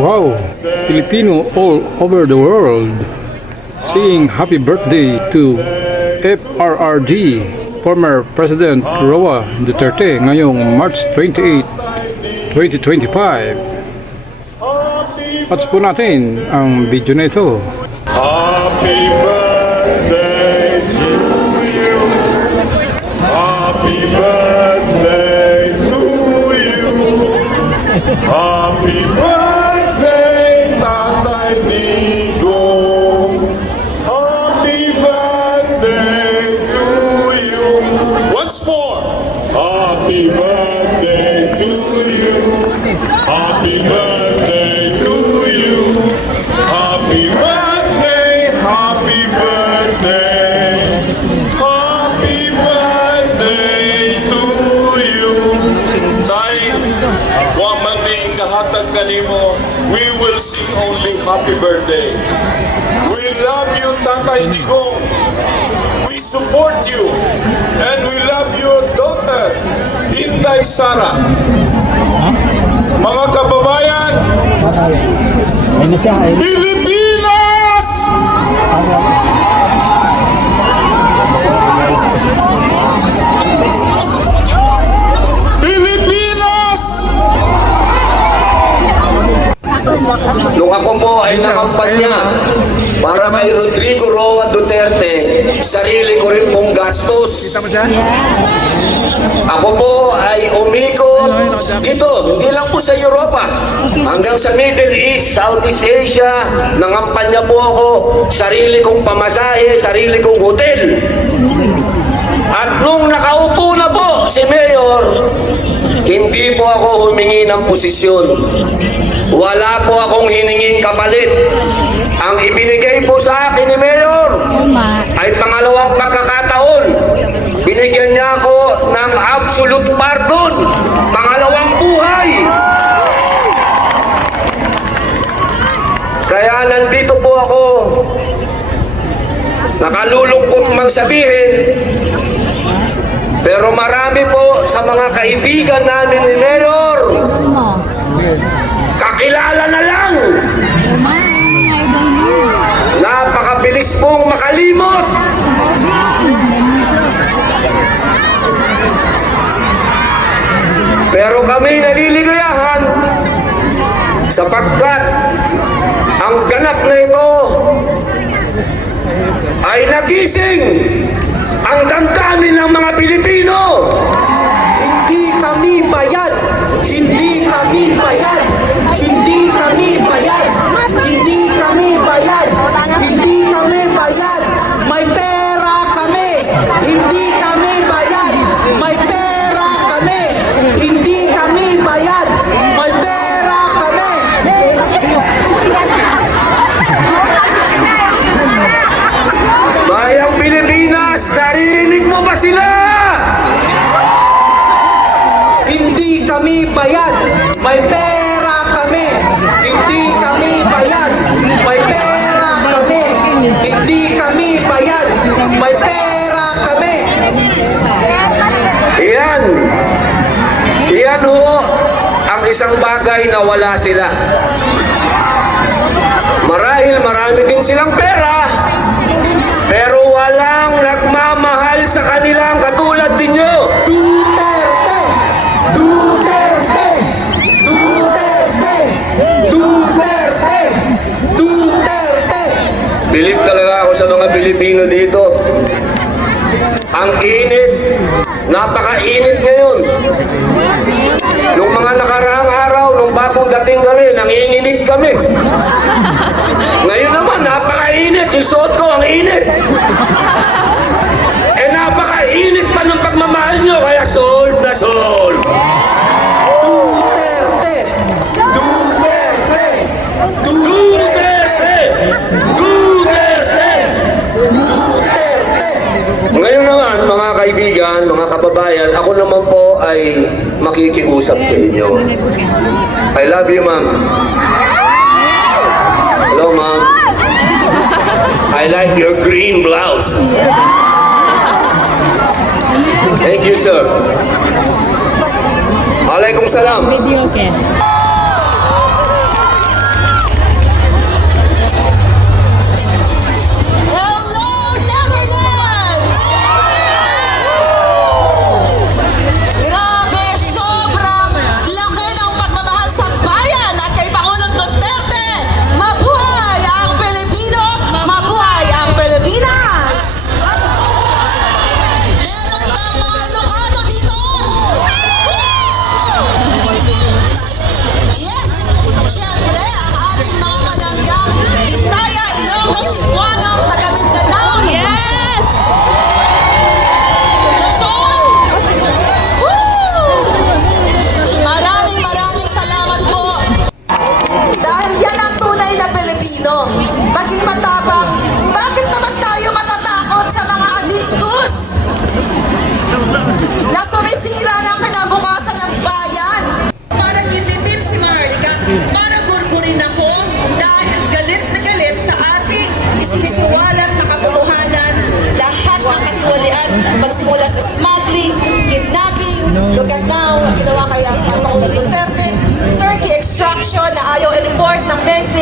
Wow, Filipino all over the world saying happy birthday to FRRD, former President Roa Duterte ngayong March 28, 2025. Watch po natin ang video na ito. Happy birthday to you. Happy birthday to you. Happy birthday, Tatay Digong. Happy birthday to you. Once more. Happy birthday to you. Happy birthday to you. Happy birthday, happy birthday. Happy birthday to you. Tay, wa man ni kahatag kanimo, we will sing only happy birthday. We love you, Tatay Digong. We support you. And we love your daughter, Inday Sara. Mga kababayan, Pilipinas! Pilipinas! Nung ako po ay nakampanya para kay Rodrigo Roa Duterte, sarili ko rin pong gastos. Ako po ay umikot dito, hindi lang po sa Europa, hanggang sa Middle East, Southeast Asia. Nangampanya po ako, sarili kong pamasahe, sarili kong hotel. At nung nakaupo na po si Mayor, hindi po ako humingi ng posisyon. Wala po akong hininging kapalit. Ang ibinigay po sa akin ni Mayor ay pangalawang pagkakataon. Binigyan niya ako ng absolute pardon. Pangalawang buhay. Kaya nandito po ako. Nakalulungkot mang sabihin, pero marami po sa mga kaibigan namin ni Mayor, kakilala na lang. Napakabilis pong makalimot. Pero kami naliligayahan sapagkat ang ganap na ito ay nagising ang damdamin ng mga Pilipino. Hindi kami bayad! Hindi kami bayad! Hindi kami bayad! Hindi kami bayad! Hindi kami bayad! May pera kami! Hindi kami bayad! May pera kami! Hindi kami bayad! May pera kami! Bayang Pilipinas, naririnig mo ba sila? Hindi kami bayad! May pera kami! Hindi kami bayad! May pera kami! Hindi kami bayad! May pera kami! Iyan. Iyan ho ang isang bagay na wala sila. Marahil marami din silang pera, pero walang nagmamahal sa kanilang katulad ninyo. Duterte! Duterte! Duterte! Duterte! Duterte! Bilib talaga ako sa mga Pilipino dito. Ang init, napakainit ngayon. Nung mga nakaraang araw, nung bagong dating kami, nanginginig kami. Ngayon naman, napakainit. Yung suot ko, ang init. Napakainit pa ng pagmamahal nyo, kaya solve na solve. Duterte! Duterte! Duterte! Duterte! Duterte! Ngayon naman, mga kaibigan, mga kababayan, ako naman po ay makikiusap sa inyo. I love you, ma'am. Hello, ma'am. I like your green blouse. Thank you, sir. Alaikum salam. Video, okay.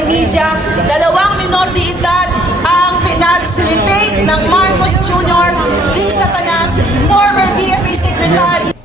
media. 2 minor de edad ang pinacilitate ng Marcos Jr., Lisa Tanas, former DFA Secretary.